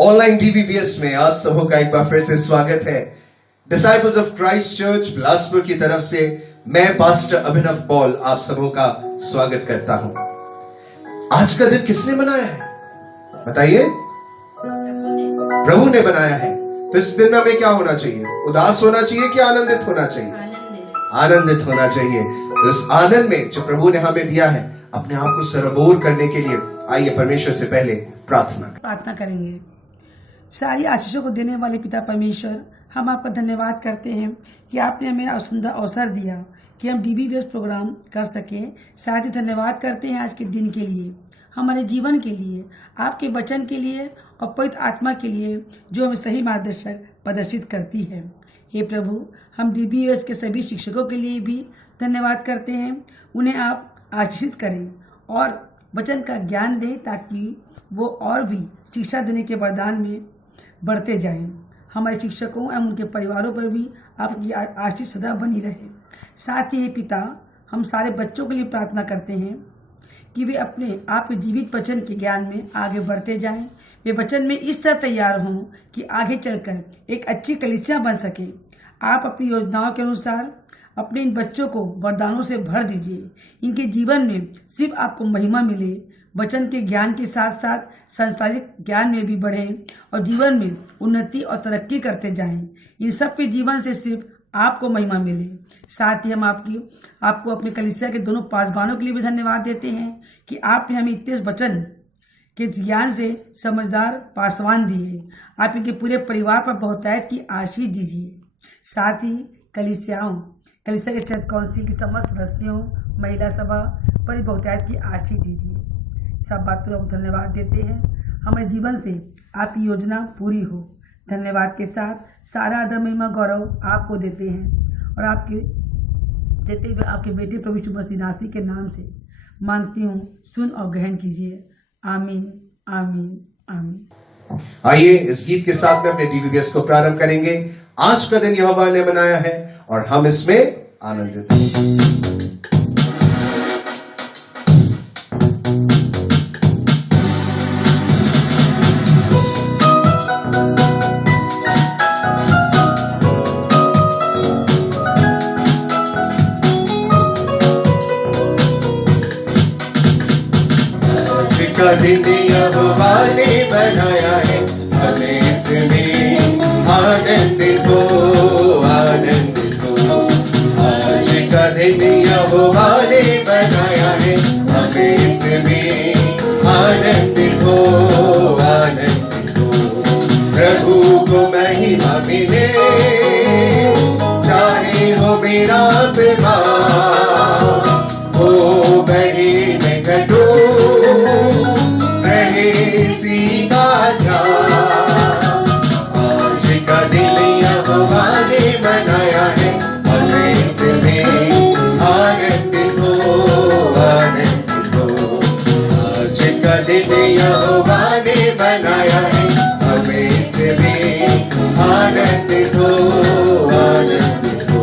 Online डीवीबीएस में आप सबों का एक बार फिर से स्वागत है। Disciples of Christ church Bilaspur की तरफ से मैं पास्टर अभिनव पॉल आप सबों का स्वागत करता हूं। आज का दिन किसने बनाया है बताइए? प्रभु ने बनाया है। तो इस दिन में हमें क्या होना चाहिए? उदास होना चाहिए कि आनंदित होना चाहिए? आनंदित होना चाहिए। तो इस आनंद में जो प्रभु ने हमें दिया है, अपने आप को सराबोर करने के लिए आइए परमेश्वर से पहले प्रार्थना करेंगे। सारी आशीषों को देने वाले पिता परमेश्वर, हम आपका धन्यवाद करते हैं कि आपने हमें सुंदर अवसर दिया कि हम डीबीबीएस प्रोग्राम कर सकें। साथ ही धन्यवाद करते हैं आज के दिन के लिए, हमारे जीवन के लिए, आपके वचन के लिए और पवित्र आत्मा के लिए जो हमें सही मार्गदर्शक प्रदर्शित करती है। हे प्रभु, हम डीबीबीएस के सभी शिक्षकों के लिए भी धन्यवाद करते हैं। उन्हें आप आशीषित करें और वचन का ज्ञान दें ताकि वो और भी शिक्षा देने के वरदान में बढ़ते जाएं। हमारे शिक्षकों एवं उनके परिवारों पर भी आपकी आशीष सदा बनी रहे। साथ ही पिता, हम सारे बच्चों के लिए प्रार्थना करते हैं कि वे अपने आपके जीवित वचन के ज्ञान में आगे बढ़ते जाएं। वे वचन में इस तरह तैयार हों कि आगे चलकर एक अच्छी कलीसिया बन सके। आप अपनी योजनाओं के अनुसार अपने इन बच्चों को वरदानों से भर दीजिए। इनके जीवन में सिर्फ आपको महिमा मिले, वचन के ज्ञान के साथ साथ सांसारिक ज्ञान में भी बढ़ें और जीवन में उन्नति और तरक्की करते जाएं। इन सब के जीवन से सिर्फ आपको महिमा मिले। साथ ही हम आपको अपने कलीसिया के दोनों पासवानों के लिए भी धन्यवाद देते हैं कि आपने हमें इतने वचन के ज्ञान से समझदार पासवान दिए। आप इनके पूरे परिवार पर बहुतायत की आशीष दीजिए। साथ ही कलीसिया के चर्च काउंसिल की समस्त सदस्यों, महिला सभा पर बहुतायत की आशीष दीजिए। सब बातों हम धन्यवाद देते हैं। हमारे जीवन से आपकी योजना पूरी हो। धन्यवाद के साथ सारा आदर महिमा गौरव आपको देते हैं और देते हुए आपके बेटे प्रभु यीशु मसीह नासी के नाम से मांगती हूँ, सुन और ग्रहण कीजिए। आमीन, आमीन, आमीन। आइए इस गीत के साथ में अपने डीवीबीएस को प्रारंभ करेंगे। आज का दिन यहोवा ने बनाया है और हम इसमें आनंदित हैं। दिन यहोवा ने बनाया है, हमें इसमें आनंदित हो, आनंदित हो। आज का दिन यहोवा ने बनाया है, हमें इसमें आनंदित हो, आनंदित हो। प्रभु को महिमा मिले, चाहे हो मेरा विवाह हो बड़ी में घटो सीधा आज का दिन यहोवा ने बनाया है, हमें इसमें आनंदित हो, आनंदित हो। आज का दिन यहोवा ने बनाया है, हमें इसमें आनंदित हो, आनंदित हो।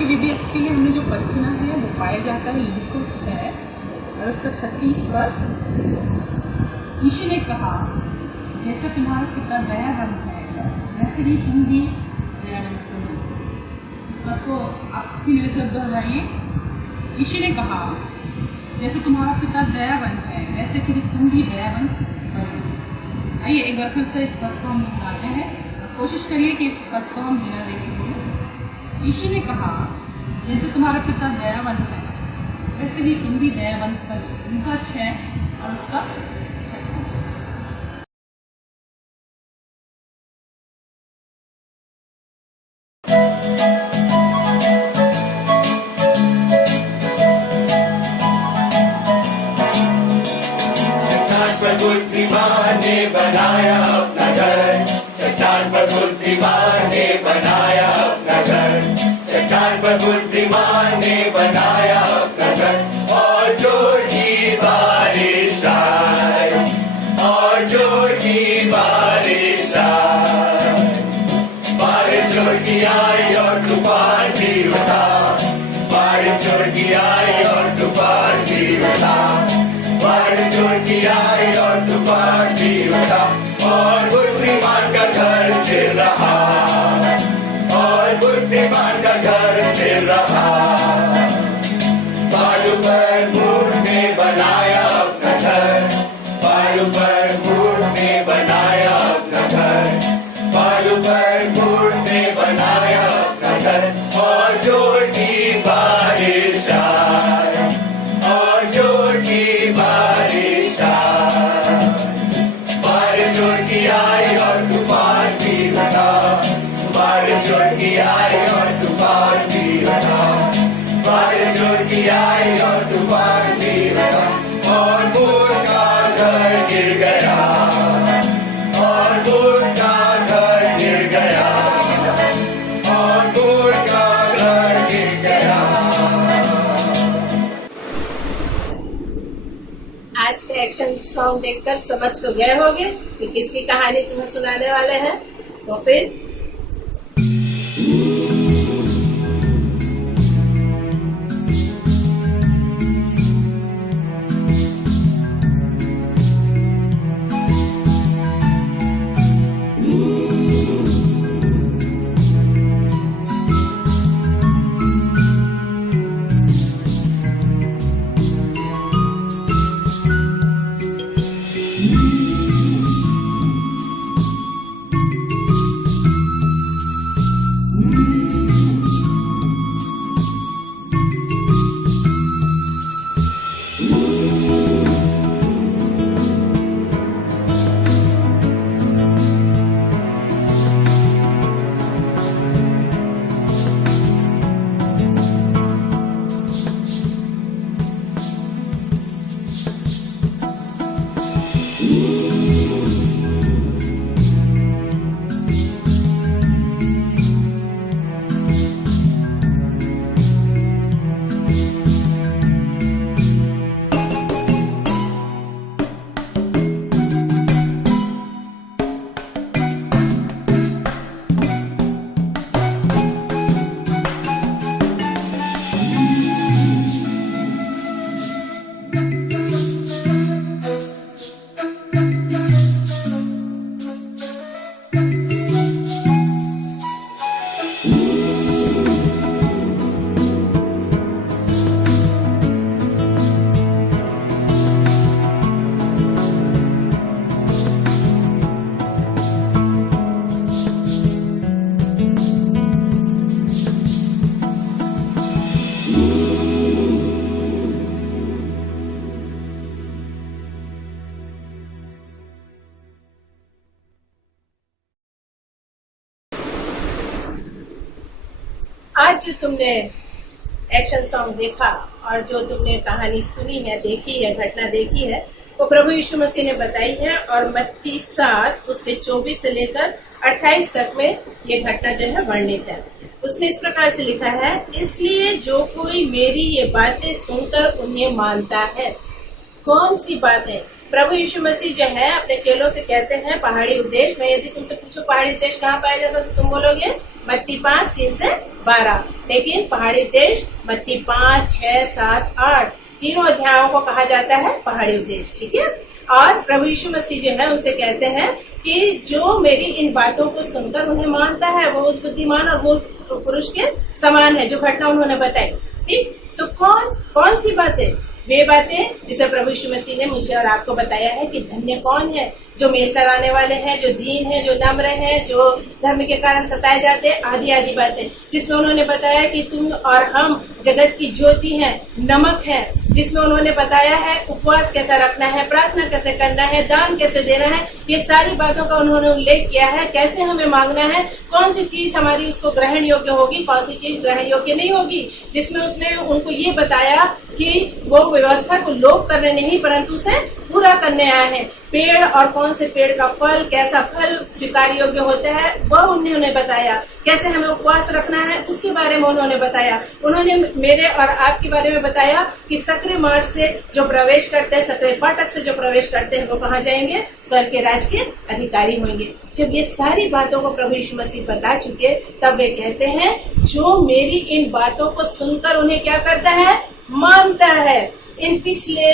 के VBS के लिए हमने जो पद चुना है वो पाया जाता है लूका 6 और उसका 36 पर यीशु ने कहा, जैसे तुम्हारा पिता दयावंत है वैसे ही तुम भी दयावंत करो। इस बात को आप भी मेरे साथ दोहराइए। यीशु ने कहा, जैसे तुम्हारा पिता दयावंत है वैसे ही तुम भी दयावंत करो। आइए एक बार फिर से इस पद को हम दोहराते हैं। कोशिश करिए कि इस पद को हम बिना देखे बोलें। यीशु ने कहा, जैसे तुम्हारा पिता दयावंत है वैसे ही तुम भी दयावंत करो। लूका 6 और उसका 36। बुद्धिमान ने बनाया अपना घर, चट्टान पर बुद्धिमान ने बनाया अपना घर, चट्टान पर बुद्धिमान ने बनाया अपना घर। और जोर की बारिश आई, और जोर की बारिश आई, बारिश जोर की आई और तूफान भी उठा, बारिश जोर की आई और तूफान भी उठा, बारिश जोर की आई और तूफान भी उठा। और बुद्धिमान का घर स्थिर रहा, और बुद्धिमान का घर स्थिर रहा। बालू पर मूठ ने बनाया अपना घर, बालू पर मूठ ने बनाया अपना घर, बालू पर मूठ ने बनाया अपना घर। और जोर की बारिश आई, और जोर की बारिश आई, बारिश जोर की आई और तूफान भी उठा, बारिश जोर की आई और तूफान भी उठा, बारिश जोर की आई और तूफान भी उठा। और मूठ का घर गिर गया, और मूठ का घर गिर गया, और मूठ का घर गिर गया। आज के एक्शन सॉन्ग देखकर समझ तो गए होंगे कि किसकी कहानी तुम्हें सुनाने वाले हैं। तो फिर आज जो तुमने एक्शन सॉन्ग देखा और जो तुमने कहानी सुनी है, देखी है, घटना देखी है, वो प्रभु यीशु मसीह ने बताई है। और मत्ती 7 उसके 24 से लेकर 28 तक में ये घटना जो है वर्णित है। उसमें इस प्रकार से लिखा है, इसलिए जो कोई मेरी ये बातें सुनकर उन्हें मानता है। कौन सी बातें? प्रभु यीशु मसीह जो है अपने चेलों से कहते हैं पहाड़ी उद्देश्य। मैं यदि तुमसे पूछूं पहाड़ी उद्देश्य कहाँ पाया जाता तो तुम बोलोगे मत्ती 5:3 से 12। लेकिन पहाड़ी देश मत्ती 5, 6, 7, 8 तीनों अध्यायों को कहा जाता है पहाड़ी देश। ठीक है। और प्रभु यीशु मसीह जो है उनसे कहते हैं कि जो मेरी इन बातों को सुनकर उन्हें मानता है वो उस बुद्धिमान और मूर्ख पुरुष के समान है, जो घटना उन्होंने बताई। ठीक। तो कौन सी बातें? वे बातें जिसे प्रभु यीशु मसीह ने मुझे और आपको बताया है कि धन्य कौन है, जो मेल कराने वाले हैं, जो दीन है, जो नम्र है, जो धर्म के कारण सताए जाते हैं, आदि आदि बातें, जिसमें उन्होंने बताया कि तुम और हम जगत की ज्योति हैं, नमक है, जिसमें उन्होंने बताया है उपवास कैसा रखना है, प्रार्थना कैसे करना है, दान कैसे देना है। ये सारी बातों का उन्होंने उल्लेख किया है, कैसे हमें मांगना है, कौन सी चीज हमारी उसको ग्रहण योग्य होगी, कौन सी चीज ग्रहण योग्य नहीं होगी। जिसमें उसने उनको ये बताया कि वो व्यवस्था को लोप करने नहीं परंतु उसे पूरा करने आए हैं। पेड़ और कौन से पेड़ का फल, कैसा फल स्वीकार योग्य होता है, वह उन्होंने बताया। कैसे हमें उपवास रखना है उसके बारे में उन्होंने बताया। उन्होंने मेरे और आपके बारे में बताया कि सक्रिय मार्ग से जो प्रवेश करते हैं, सक्रिय फाटक से जो प्रवेश करते हैं वो कहाँ जाएंगे? स्वर्ग के राज के अधिकारी होंगे। जब ये सारी बातों को प्रभु यीशु मसीह बता चुके तब वे कहते हैं जो मेरी इन बातों को सुनकर उन्हें क्या करता है? मानता है। इन पिछले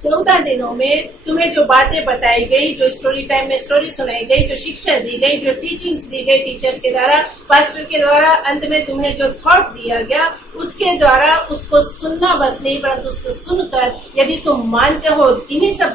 14 दिनों में तुम्हें जो बातें बताई गई, जो स्टोरी टाइम में स्टोरी सुनाई गई, जो शिक्षा दी गई, जो टीचिंग्स दी गई टीचर्स के द्वारा, पास्टर के द्वारा, अंत में तुम्हें जो थॉट दिया गया उसके द्वारा उसको सुनना बस नहीं परंतु उसको सुनकर यदि तुम मानते हो, इन्हीं सब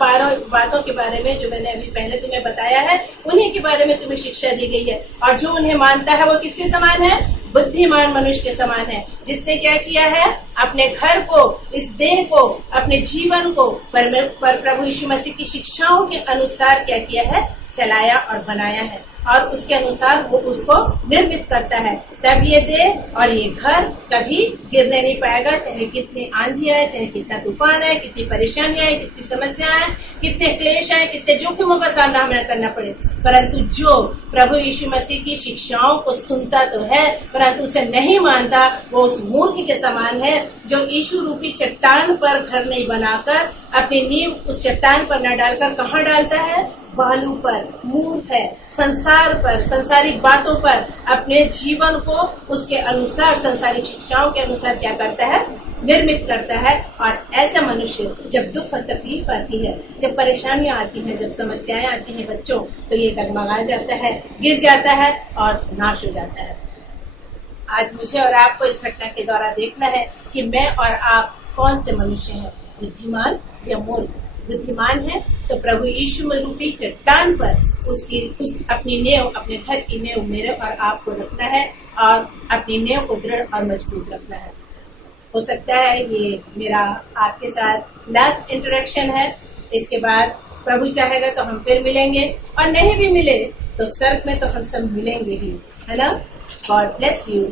बातों के बारे में जो मैंने अभी पहले तुम्हें बताया है उन्हीं के बारे में तुम्हें शिक्षा दी गई है। और जो उन्हें मानता है वो किसके समान है? बुद्धिमान मनुष्य के समान है, जिसने क्या किया है? अपने घर को, इस देह को, अपने जीवन को पर प्रभु यीशु मसीह की शिक्षाओं के अनुसार क्या किया है? चलाया और बनाया है और उसके अनुसार वो उसको निर्मित करता है। तब ये देह और ये घर कभी गिरने नहीं पाएगा, चाहे कितनी आंधी आए, चाहे कितना तूफान आए, कितनी परेशानियां आए, कितनी समस्याएं आए, कितने क्लेश आए, कितने जोखिमों का सामना हमें करना पड़े, परंतु जो प्रभु यीशु मसीह की शिक्षाओं को सुनता तो है परंतु उसे नहीं मानता, वो उस मूर्ख के समान है जो यीशु रूपी चट्टान पर घर नहीं बनाकर अपनी नींव उस चट्टान पर न डालकर कहाँ डालता है? बालू पर। मूर्ख है। संसार पर, संसारिक बातों पर अपने जीवन को उसके अनुसार, संसारिक शिक्षाओं के अनुसार क्या करता है? निर्मित करता है। और ऐसा मनुष्य जब दुख और तकलीफ आती है, जब परेशानियां आती हैं, जब समस्याएं आती हैं बच्चों, तो ये डगमगा जाता है, गिर जाता है और नाश हो जाता है। आज मुझे और आपको इस घटना के द्वारा देखना है कि मैं और आप कौन से मनुष्य हैं, बुद्धिमान या मूर्ख। बुद्धिमान है तो प्रभु यीशु में रूपी चट्टान पर उस अपनी नेव, अपने घर की नेव मेरे और आपको रखना है और अपनी नेव को दृढ़ और मजबूत रखना है। हो सकता है ये मेरा आपके साथ लास्ट इंटरेक्शन है, इसके बाद प्रभु चाहेगा तो हम फिर मिलेंगे और नहीं भी मिले तो स्वर्ग में तो हम सब मिलेंगे ही, है ना। God bless you.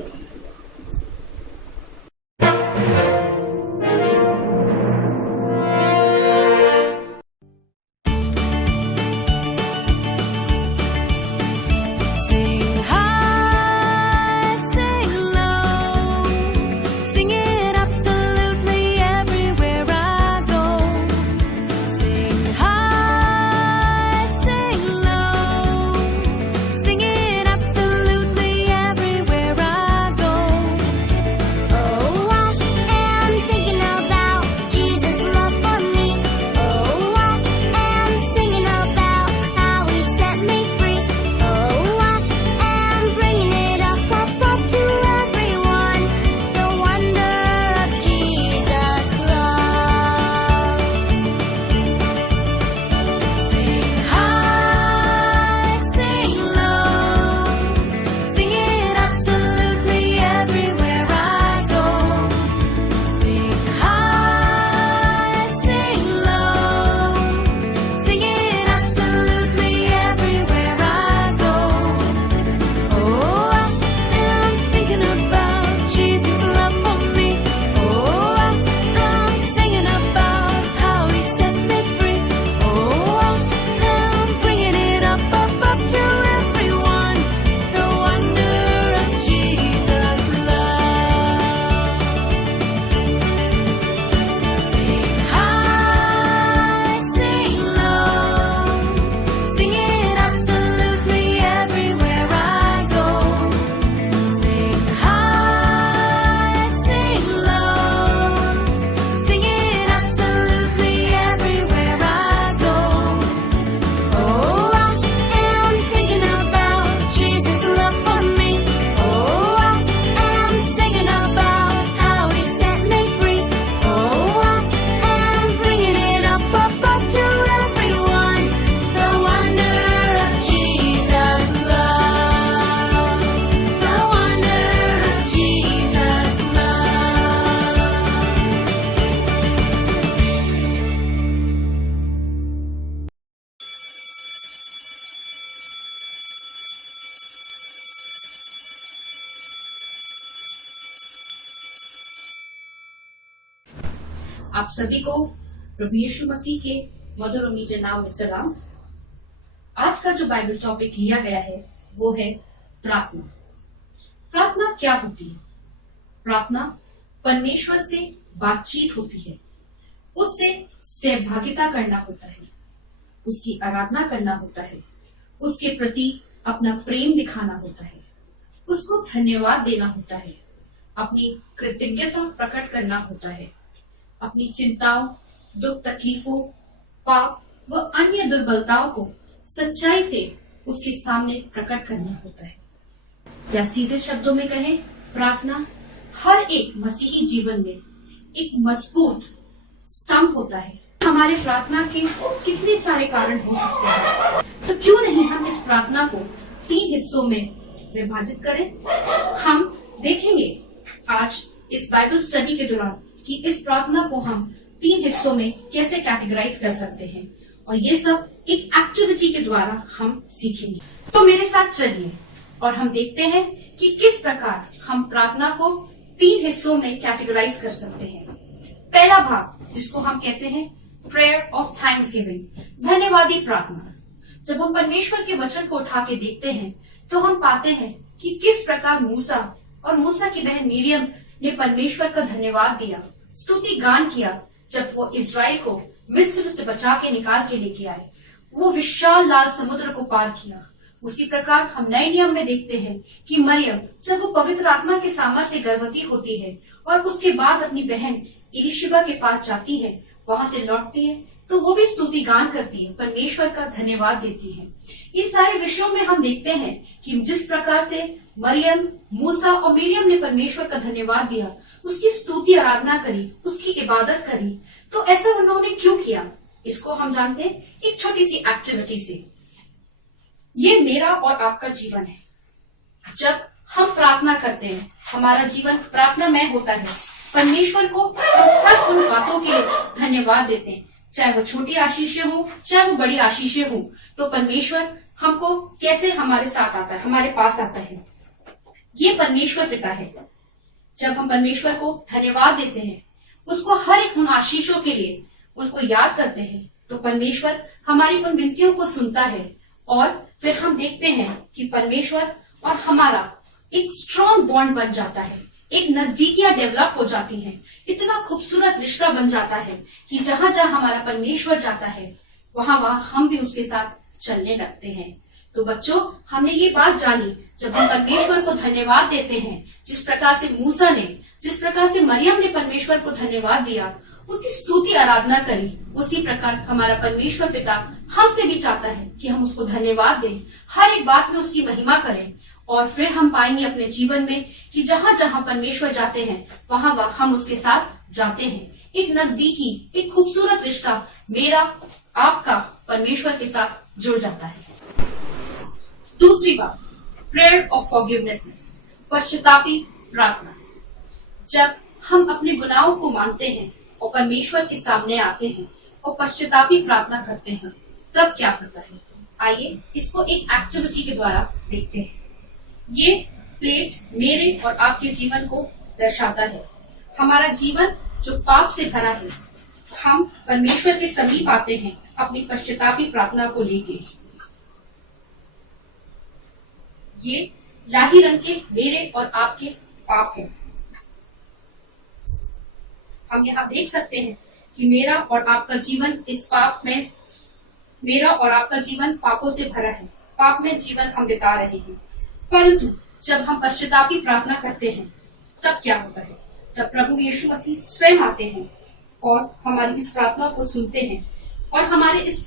आप सभी को प्रभु यीशु मसीह के मधुर और मीठे नाम में सलाम। आज का जो बाइबल टॉपिक लिया गया है वो है प्रार्थना। प्रार्थना क्या होती है? प्रार्थना परमेश्वर से बातचीत होती है, उससे सहभागिता करना होता है, उसकी आराधना करना होता है, उसके प्रति अपना प्रेम दिखाना होता है, उसको धन्यवाद देना होता है, अपनी कृतज्ञता प्रकट करना होता है, अपनी चिंताओं, दुख तकलीफों, पाप व अन्य दुर्बलताओं को सच्चाई से उसके सामने प्रकट करना होता है। या सीधे शब्दों में कहें, प्रार्थना हर एक मसीही जीवन में एक मजबूत स्तंभ होता है। हमारे प्रार्थना के कितने सारे कारण हो सकते हैं, तो क्यों नहीं हम इस प्रार्थना को 3 हिस्सों में विभाजित करें। हम देखेंगे आज इस बाइबल स्टडी के दौरान कि इस प्रार्थना को हम 3 हिस्सों में कैसे कैटेगराइज कर सकते हैं, और ये सब एक एक्टिविटी के द्वारा हम सीखेंगे। तो मेरे साथ चलिए और हम देखते हैं कि किस प्रकार हम प्रार्थना को 3 हिस्सों में कैटेगराइज कर सकते हैं। पहला भाग, जिसको हम कहते हैं प्रेयर ऑफ थैंक्सगिविंग, धन्यवादी प्रार्थना। जब हम परमेश्वर के वचन को उठा के देखते हैं तो हम पाते हैं कि किस प्रकार मूसा और मूसा की बहन मिरियम ने परमेश्वर का धन्यवाद दिया, स्तुति गान किया जब वो इजराइल को मिस्र से बचा के निकाल के लेके आए, वो विशाल लाल समुद्र को पार किया। उसी प्रकार हम नए नियम में देखते हैं कि मरियम जब वो पवित्र आत्मा के सामर्थ से गर्भवती होती है और उसके बाद अपनी बहन इलिशिबा के पास जाती है, वहां से लौटती है, तो वो भी स्तुति गान करती है, परमेश्वर का धन्यवाद देती है। इन सारे विषयों में हम देखते हैं कि जिस प्रकार से मरियम, मूसा और मिरियम ने परमेश्वर का धन्यवाद दिया, उसकी स्तुति आराधना करी, उसकी इबादत करी, तो ऐसा उन्होंने क्यों किया, इसको हम जानते हैं एक छोटी सी एक्टिविटी से। ये मेरा और आपका जीवन है। जब हम प्रार्थना करते हैं, हमारा जीवन प्रार्थनामय होता है। परमेश्वर को हम हर उन बातों के लिए धन्यवाद देते हैं, चाहे वो छोटी आशीषें हो, चाहे वो बड़ी आशीषें हो। तो परमेश्वर हमको कैसे हमारे साथ आता है, हमारे पास आता है। ये परमेश्वर पिता है। जब हम परमेश्वर को धन्यवाद देते हैं, उसको हर एक उन आशीषों के लिए उनको याद करते हैं, तो परमेश्वर हमारी उन विनतियों को सुनता है। और फिर हम देखते हैं कि परमेश्वर और हमारा एक स्ट्रॉन्ग बॉन्ड बन जाता है, एक नजदीकियां डेवलप हो जाती हैं, इतना खूबसूरत रिश्ता बन जाता है कि जहां जहां हमारा परमेश्वर जाता है, वहां वहां हम भी उसके साथ चलने लगते हैं। तो बच्चों, हमने ये बात जानी, जब हम परमेश्वर को धन्यवाद देते हैं, जिस प्रकार से मूसा ने, जिस प्रकार से मरियम ने परमेश्वर को धन्यवाद दिया, उसकी स्तुति आराधना करी, उसी प्रकार हमारा परमेश्वर पिता हमसे भी चाहता है कि हम उसको धन्यवाद दें, हर एक बात में उसकी महिमा करें। और फिर हम पाएंगे अपने जीवन में कि जहां जहां परमेश्वर जाते हैं, वहां वहां हम उसके साथ जाते हैं। एक नजदीकी, एक खूबसूरत रिश्ता मेरा, आपका परमेश्वर के साथ जुड़ जाता है। दूसरी बात, प्रेयर ऑफ फॉरगिवनेस, पश्चातापी प्रार्थना। जब हम अपने गुनाहों को मानते हैं और परमेश्वर के सामने आते हैं और पश्चातापी प्रार्थना करते हैं, तब क्या होता है? आइए इसको एक एक्टिविटी के द्वारा देखते हैं। ये प्लेट मेरे और आपके जीवन को दर्शाता है। हमारा जीवन जो पाप से भरा है, हम परमेश्वर के समीप आते हैं अपनी पश्चातापी प्रार्थना को लेके। ये लाही रंग के मेरे और आपके पाप हैं। हम यहाँ देख सकते हैं कि मेरा और आपका जीवन इस पाप में, मेरा और आपका जीवन पापों से भरा है, पाप में जीवन हम बिता रहे हैं। परंतु जब हम पश्चातापी प्रार्थना करते हैं, तब क्या होता है? तब प्रभु यीशु मसीह स्वयं आते हैं और हमारी इस प्रार्थना को सुनते हैं और हमारे इस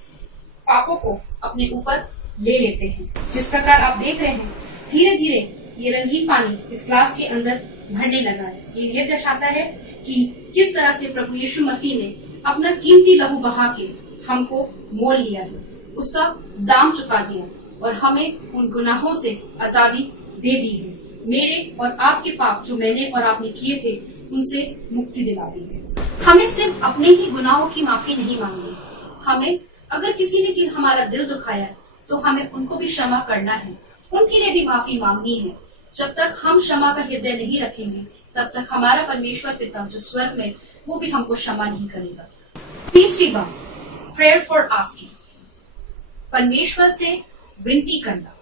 पापों को अपने ऊपर ले लेते हैं। जिस प्रकार आप देख रहे हैं, धीरे धीरे ये रंगीन पानी इस ग्लास के अंदर भरने लगा है। ये दर्शाता है कि किस तरह से प्रभु यीशु मसीह ने अपना कीमती लहू बहा के हमको मोल लिया है, उसका दाम चुका दिया और हमें उन गुनाहों से आजादी दे दी है। मेरे और आपके पाप जो मैंने और आपने किए थे, उनसे मुक्ति दिला दी है। हमें सिर्फ अपने ही गुनाहों की माफी नहीं मांगनी, हमें अगर किसी ने हमारा दिल दुखाया तो हमें उनको भी क्षमा करना है, उनके लिए भी माफी मांगनी है। जब तक हम क्षमा का हृदय नहीं रखेंगे, तब तक हमारा परमेश्वर पिता जो स्वर्ग में वो भी हमको क्षमा नहीं करेगा। तीसरी बात, प्रेयर फॉर आस्किंग, परमेश्वर से विनती करना।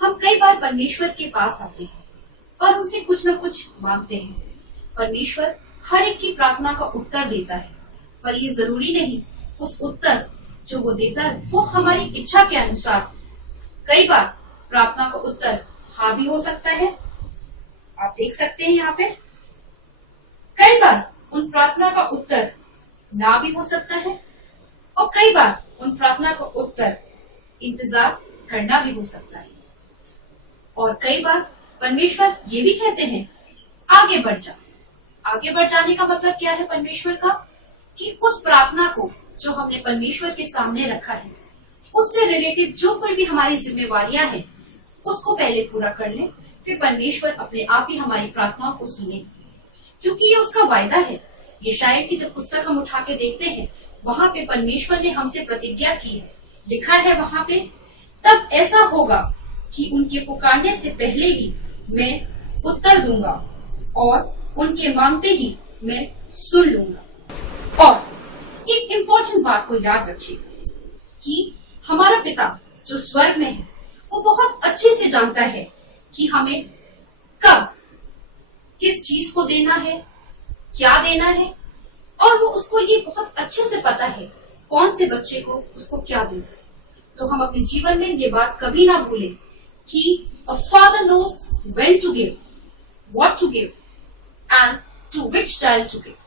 हम कई बार परमेश्वर के पास आते हैं और उनसे कुछ न कुछ मांगते हैं। परमेश्वर हर एक की प्रार्थना का उत्तर देता है, पर ये जरूरी नहीं उस उत्तर जो वो देता है वो हमारी इच्छा के अनुसार। कई बार प्रार्थना का उत्तर हाँ भी हो सकता है, आप देख सकते हैं यहाँ पे। कई बार उन प्रार्थना का उत्तर ना भी हो सकता है, और कई बार उन प्रार्थना का उत्तर इंतजार करना भी हो सकता है। और कई बार परमेश्वर ये भी कहते हैं आगे बढ़ जा। आगे बढ़ जाने का मतलब क्या है परमेश्वर का? कि उस प्रार्थना को जो हमने परमेश्वर के सामने रखा है, उससे रिलेटेड जो कोई भी हमारी जिम्मेवारियां हैं, उसको पहले पूरा कर लें, फिर परमेश्वर अपने आप ही हमारी प्रार्थनाओं को सुने, क्योंकि ये उसका वायदा है। ये शायद की जब पुस्तक हम उठा के देखते हैं, वहां पे परमेश्वर ने हमसे प्रतिज्ञा की है, लिखा है वहां पे, तब ऐसा होगा कि उनके पुकारने से पहले ही मैं उत्तर दूंगा और उनके मांगते ही मैं सुन लूंगा। और एक इम्पोर्टेंट बात को याद रखिए कि हमारा पिता जो स्वर्ग में है, वो बहुत अच्छे से जानता है कि हमें कब किस चीज को देना है, क्या देना है, और वो उसको ये बहुत अच्छे से पता है कौन से बच्चे को उसको क्या देना है। तो हम अपने जीवन में ये बात कभी ना भूलें कि a father knows when to give, what to give and to which child to give।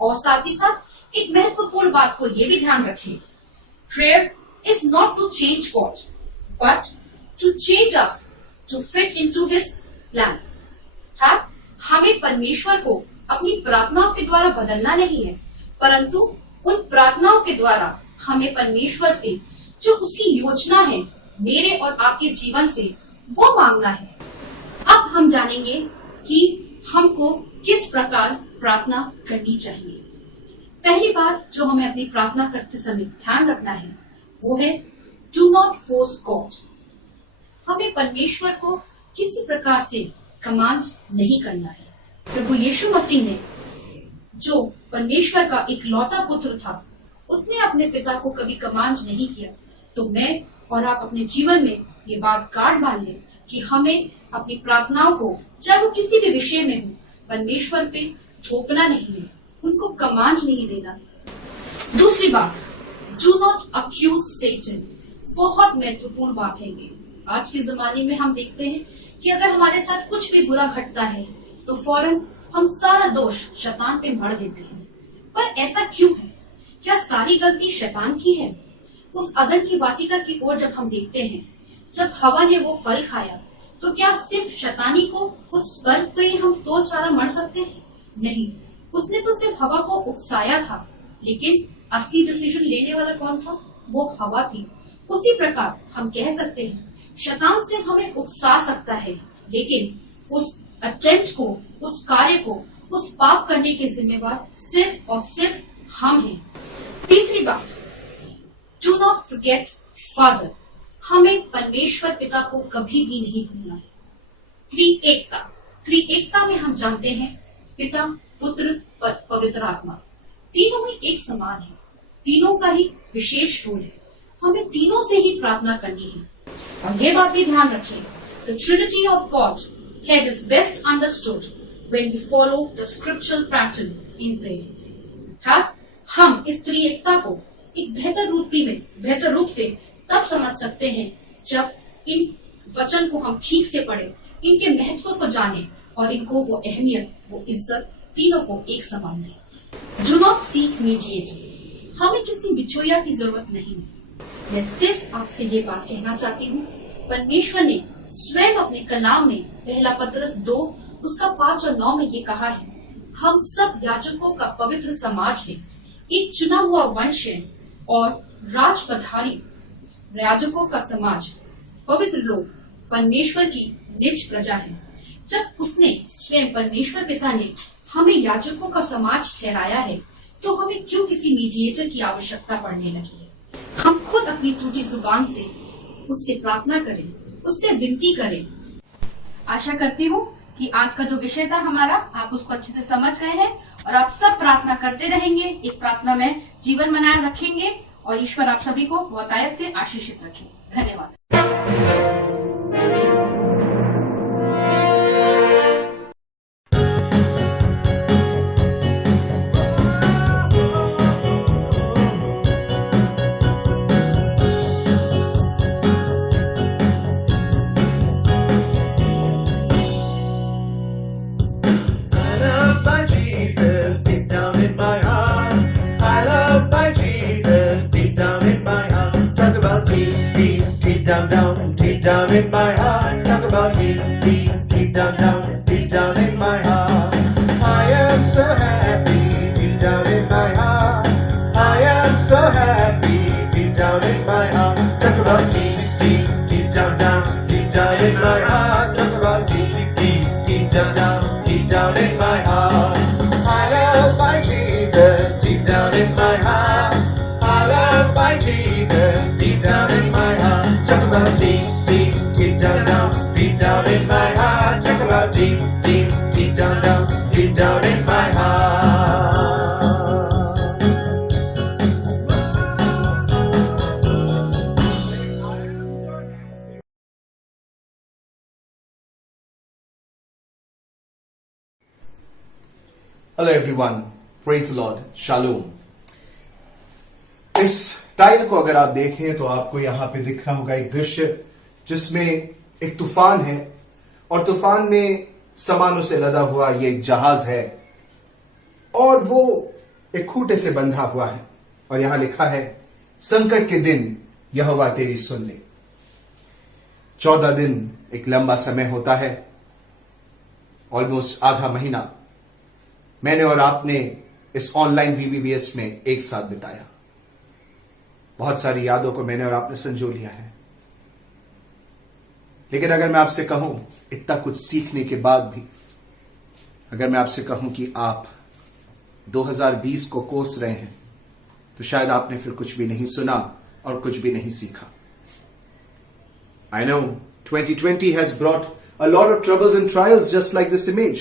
और साथ ही साथ एक महत्वपूर्ण बात को ये भी ध्यान रखिए, prayer is not to change God but to change us to fit into his plan। हमें परमेश्वर को अपनी प्रार्थनाओं के द्वारा बदलना नहीं है, परंतु उन प्रार्थनाओं के द्वारा हमें परमेश्वर से जो उसकी योजना है मेरे और आपके जीवन से, वो मांगना है। अब हम जानेंगे कि हमको किस प्रकार प्रार्थना करनी चाहिए। पहली बात जो हमें अपनी प्रार्थना करते समय ध्यान रखना है वो है डू नॉट फोर्स गॉड। हमें परमेश्वर को किसी प्रकार से कमांड नहीं करना है। प्रभु यीशु मसीह ने जो परमेश्वर का इकलौता पुत्र था, उसने अपने पिता को कभी कमांड नहीं किया। तो मैं और आप अपने जीवन में ये बात गाढ़ बांध लें कि हमें अपनी प्रार्थनाओं को, चाहे वो किसी भी विषय में हो, परमेश्वर पे थोपना नहीं है, उनको कमांड नहीं देना। दूसरी बात, डू नॉट अक्यूज सेटन। बहुत महत्वपूर्ण बात है ये। आज के जमाने में हम देखते हैं कि अगर हमारे साथ कुछ भी बुरा घटता है तो फौरन हम सारा दोष शैतान पे मढ़ देते हैं। पर ऐसा क्यों है? क्या सारी गलती शैतान की है? उस अदन की वाटिका की ओर जब हम देखते हैं, जब हवा ने वो फल खाया, तो क्या सिर्फ शैतानी को उस फल पे ही हम तो सारा मर सकते हैं? नहीं, उसने तो सिर्फ हवा को उकसाया था, लेकिन असली डिसीजन लेने वाला कौन था? वो हवा थी। उसी प्रकार हम कह सकते हैं शैतान सिर्फ हमें उकसा सकता है, लेकिन उस अटेम्प्ट को, उस कार्य को, उस पाप करने के जिम्मेवार सिर्फ और सिर्फ हम हैं। तीसरी बात, डू नॉट फॉरगेट फादर। हमें परमेश्वर पिता को कभी भी नहीं भूलना है। त्रिएकता, त्रिएकता में हम जानते हैं पिता, पुत्र, पवित्र आत्मा, तीनों ही एक समान है, तीनों का ही विशेष रोल है। हमें तीनों से ही प्रार्थना करनी है। और ये बात भी ध्यान रखें, the Trinity of God here is best understood when we follow the scriptural pattern in prayer। हम इस त्रिएकता को एक बेहतर रूप से तब समझ सकते हैं जब इन वचन को हम ठीक से पढ़ें, इनके महत्व को जानें और इनको वो अहमियत, वो इज्जत तीनों को एक समान दें। Do not seek mediator. हमें किसी बिचौलिया की जरूरत नहीं है। मैं सिर्फ आपसे ये बात कहना चाहती हूँ, परमेश्वर ने स्वयं अपने कलाम में पहला पतरस 2 उसका 5 और 9 में ये कहा है, हम सब याजकों का पवित्र समाज है, एक चुना हुआ वंश है और राजपधारी याजकों का समाज, पवित्र लोग, परमेश्वर की निज प्रजा है। जब उसने स्वयं परमेश्वर पिता ने हमें याजकों का समाज ठहराया है, तो हमें क्यों किसी मीडिएटर की आवश्यकता पड़ने लगी है? हम खुद अपनी टूटी जुबान से उससे प्रार्थना करें, उससे विनती करें। आशा करती हूँ कि आज का जो विषय था हमारा, आप उसको अच्छे से समझ गए हैं और आप सब प्रार्थना करते रहेंगे, एक प्रार्थना में जीवन बनाए रखेंगे और ईश्वर आप सभी को बहुतायत से आशीषित रखे। धन्यवाद। Down in my heart, talk about deep down in my heart. I am so happy, deep down in my heart. I am so happy, deep down in my heart. Talk about deep down in my heart. Talk about deep down in my heart. I love my Jesus, deep down in my heart. I love my Jesus, deep down in my heart. Talk about deep down in my heart. Talk about deep down in my heart. Hello everyone, praise the Lord, Shalom. इस tile को अगर आप देखें तो आपको यहां पे दिख रहा होगा एक दृश्य जिसमें एक तूफान है और तूफान में सामानों से लदा हुआ ये एक जहाज है और वो एक खूंटे से बंधा हुआ है और यहां लिखा है संकट के दिन यहोवा तेरी सुन ले। 14 दिन एक लंबा समय होता है, ऑलमोस्ट आधा महीना मैंने और आपने इस ऑनलाइन VBBS में एक साथ बिताया। बहुत सारी यादों को मैंने और आपने संजो लिया है, लेकिन अगर मैं आपसे कहूं इतना कुछ सीखने के बाद भी, अगर मैं आपसे कहूं कि आप 2020 को कोस रहे हैं तो शायद आपने फिर कुछ भी नहीं सुना और कुछ भी नहीं सीखा। I know 2020 has brought a lot of troubles and trials just like this image,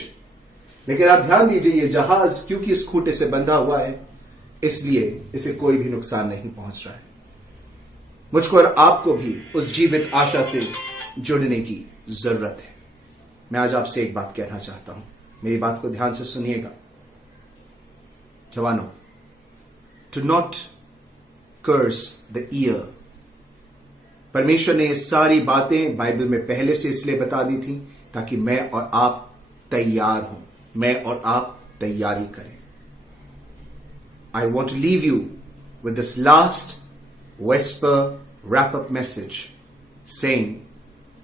लेकिन आप ध्यान दीजिए ये जहाज क्योंकि इस खूंटे से बंधा हुआ है इसलिए इसे कोई भी नुकसान नहीं पहुंच रहा है। मुझको और आपको भी उस जीवित आशा से जुड़ने की जरूरत है। मैं आज आपसे एक बात कहना चाहता हूं, मेरी बात को ध्यान से सुनिएगा। जवानों, to not curse the year. परमेश्वर ने ये सारी बातें बाइबल में पहले से इसलिए बता दी थी ताकि मैं और आप तैयार हों, मैं और आप तैयारी करें। I want to leave you with this last whisper wrap-up message saying,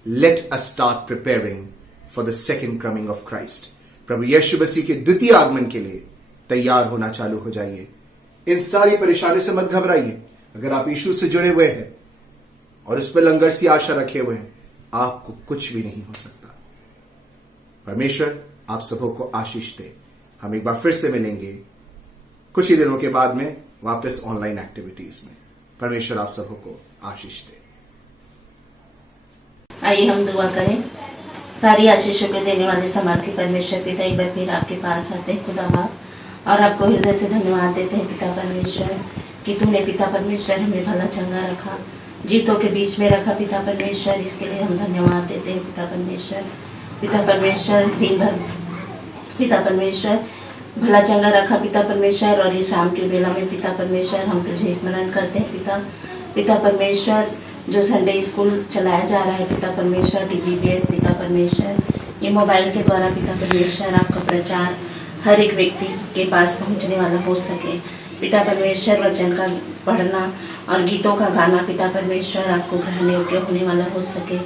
let us start preparing for the second coming of Christ. प्रभु यीशु मसीह के द्वितीय आगमन के लिए तैयार होना चालू हो जाइए। इन सारी परेशानियों से मत घबराइए। अगर आप यीशु से जुड़े हुए हैं और उस पर लंगर सी आशा रखे हुए हैं, आपको कुछ भी नहीं हो सकता। परमेश्वर आप सबों को आशीष दे। हम एक बार फिर से मिलेंगे कुछ ही दिनों के बाद में वापस ऑनलाइन एक्टिविटीज में। परमेश्वर आप सबों को आशीष दे। आइए हम दुआ करें। सारी आशीषों के देने वाले समर्थी परमेश्वर पिता, एक बार फिर आपके पास आते हैं खुदा बाप, और आपको हृदय से धन्यवाद देते हैं पिता परमेश्वर कि तुमने पिता परमेश्वर हमें भला चंगा रखा, जीतों के बीच में रखा पिता परमेश्वर। इसके लिए हम धन्यवाद देते हैं पिता परमेश्वर। पिता परमेश्वर दिन भर पिता परमेश्वर भला चंगा रखा पिता परमेश्वर, और ये शाम की बेला में पिता परमेश्वर हम तुझे स्मरण करते हैं पिता परमेश्वर। जो संडे स्कूल चलाया जा रहा है पिता परमेश्वर, DBBS पिता परमेश्वर, ये मोबाइल के द्वारा पिता परमेश्वर आपका प्रचार हर एक व्यक्ति के पास पहुंचने वाला हो सके पिता परमेश्वर। वचन का पढ़ना और गीतों का गाना पिता परमेश्वर आपको ग्रहण योग्य होने वाला हो सके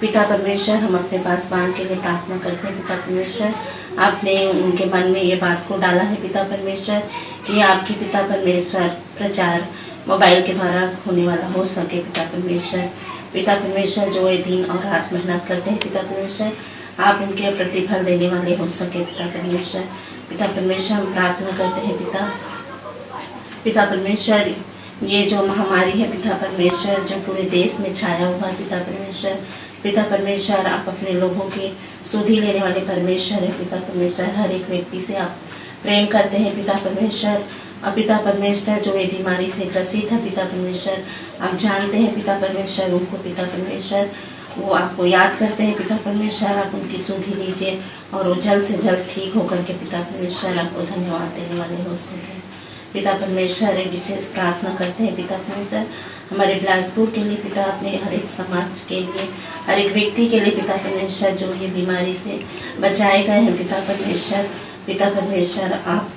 पिता परमेश्वर। हम अपने पासवान के लिए प्रार्थना करते हैं पिता परमेश्वर। आपने उनके मन में ये बात को डाला है पिता परमेश्वर कि आपकी पिता परमेश्वर प्रचार मोबाइल के द्वारा होने वाला हो सके पिता परमेश्वर। जो ये दिन और रात मेहनत करते हैं पिता परमेश्वर, आप उनके प्रतिफल देने वाले हो सके पिता परमेश्वर। हम प्रार्थना करते हैं पिता परमेश्वर। ये जो महामारी है पिता परमेश्वर, जो पूरे देश में छाया हुआ है पिता परमेश्वर, आप अपने लोगों की सुधि लेने वाले परमेश्वर है पिता परमेश्वर। हर एक व्यक्ति से आप प्रेम करते हैं पिता परमेश्वर। और पिता परमेश्वर जो ये बीमारी से ग्रसित है पिता परमेश्वर, आप जानते हैं पिता परमेश्वर उनको पिता परमेश्वर, वो आपको याद करते हैं पिता परमेश्वर, आप उनकी सुधि लीजिए और वो जल्द से जल्द ठीक होकर के पिता परमेश्वर आपको धन्यवाद देने वाले हो सके। पिता परमेश्वर एक विशेष प्रार्थना करते हैं पिता परमेश्वर हमारे बिलासपुर के लिए पिता, अपने हर एक समाज के लिए, हर एक व्यक्ति के लिए पिता परमेश्वर जो ये बीमारी से बचाए गए हैं पिता परमेश्वर। पिता परमेश्वर आप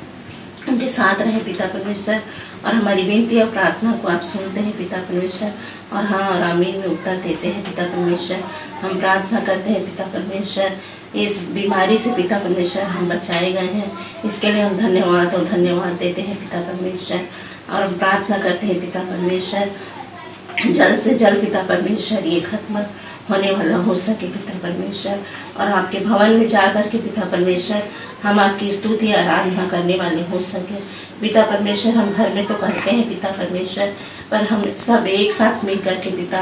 उनके साथ रहे पिता परमेश्वर, और हमारी विनती और प्रार्थना को आप सुनते हैं पिता परमेश्वर, और हाँ और आमीन में उत्तर देते हैं पिता परमेश्वर। हम प्रार्थना करते हैं पिता परमेश्वर इस बीमारी से पिता परमेश्वर हम बचाए गए हैं, इसके लिए हम धन्यवाद और धन्यवाद देते हैं पिता परमेश्वर। और हम प्रार्थना करते हैं पिता परमेश्वर जल्द से जल्द पिता परमेश्वर ये खत्म होने वाला हो सके पिता परमेश्वर, और आपके भवन में जाकर के पिता परमेश्वर हम आपकी स्तुति आराधना करने वाले हो सके पिता परमेश्वर। हम घर में तो करते हैं पिता परमेश्वर, पर हम सब एक साथ मिल करके पिता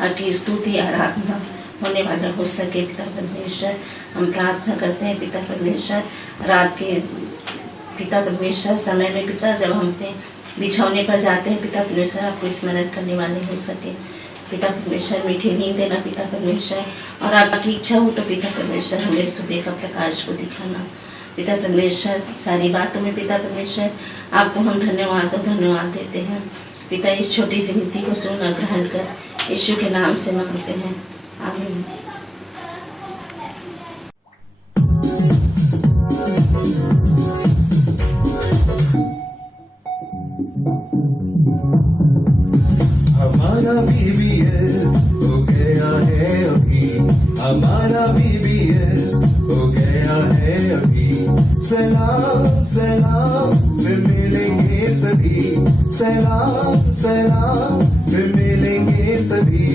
आपकी स्तुति आराधना होने वाला हो सके पिता परमेश्वर। हम प्रार्थना करते हैं पिता परमेश्वर रात के पिता परमेश्वर समय में पिता, जब हम अपने बिछौने पर जाते हैं पिता परमेश्वर आपको स्मरण करने वाले हो सके पिता परमेश्वर। मीठी नींद देना पिता परमेश्वर, और आपकी इच्छा हो तो पिता परमेश्वर हमें सुबह का प्रकाश को दिखाना पिता परमेश्वर। सारी बातों में पिता परमेश्वर आपको हम धन्यवाद और धन्यवाद देते हैं पिता। इस छोटी सी विनती को सुन ग्रहण कर यीशु के नाम से मांगते हैं, आमीन। हमारा BBS हो गया है अभी, हमारा BBS हो गया है अभी। सलाम सलाम फिर मिलेंगे सभी, सलाम सलाम फिर मिलेंगे सभी।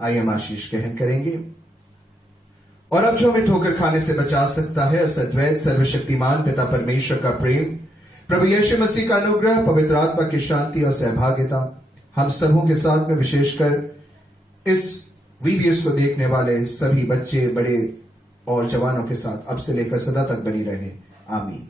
आइए हम आशीष ग्रहण करेंगे। और अब जो हमें ठोकर खाने से बचा सकता है उस अद्वैत सर्वशक्तिमान पिता परमेश्वर का प्रेम, प्रभु यीशु मसीह का अनुग्रह, पवित्र आत्मा की शांति और सहभागिता हम सबों के साथ में, विशेषकर इस वीडियोस को देखने वाले सभी बच्चे, बड़े और जवानों के साथ अब से लेकर सदा तक बनी रहे। आमीन।